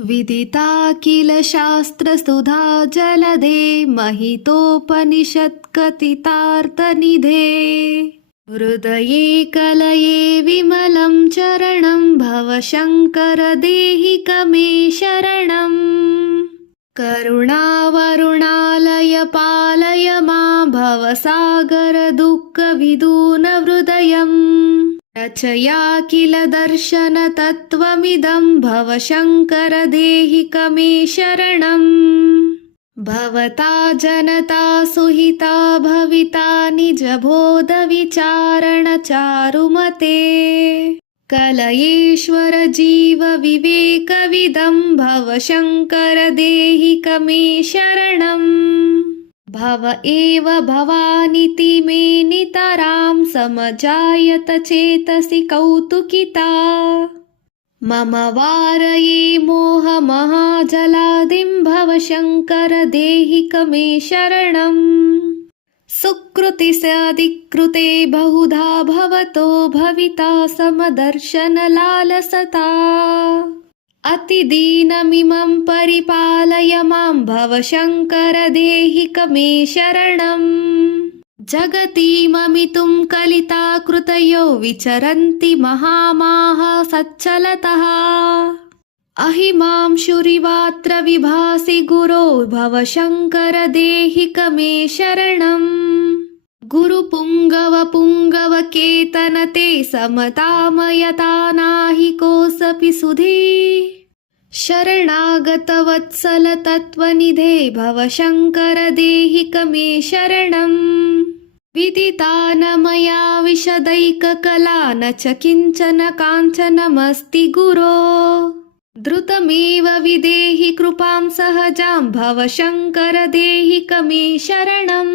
विदिता किल शास्त्रसुधा जलधे महितोपनिषत्कथितार्थनिधे। हृदये कलये विमलं चरणं भव शङ्कर देहिकमे शरणम्। करुणावरुणालय पालय मा भवसागर दुःखविदूनहृदयम् रचया किल दर्शनतत्त्वमिदं भव शङ्कर देहिकमे शरणम् भवता जनता सुहिता भविता निजबोधविचारणचारुमते। कलयेश्वर जीव विवेकविदं भव शङ्कर देहिकमे शरणम् भव एव भवानिति मे नितरां समजायत चेतसि कौतुकिता। मम वारये मोहमहाजलादिं भव शङ्कर देहिकमे शरणम्। सुकृतिस्याधिकृते बहुधा भवतो भविता समदर्शनलालसता अतिदीनमिमं परिपालय मां भव शङ्कर देहिकमे शरणम् जगतीममितुं कलिता कृतयो विचरन्ति महामाः सच्चलतः। अहिमांशुरिवात्र विभासि गुरो भव शङ्कर देहिकमे शरणम्। गुरुपुङ्गवपुङ्गवकेतन ते समतामयता नाहि कोऽसपि सुधी शरणागतवत्सल तत्त्वनिधे भव शङ्कर देहिकमे शरणम् विदिता न मया विशदैककला न च किञ्चन काञ्चनमस्ति गुरो। द्रुतमेव विदेहि कृपां सहजां भव शङ्कर देहिकमे शरणम्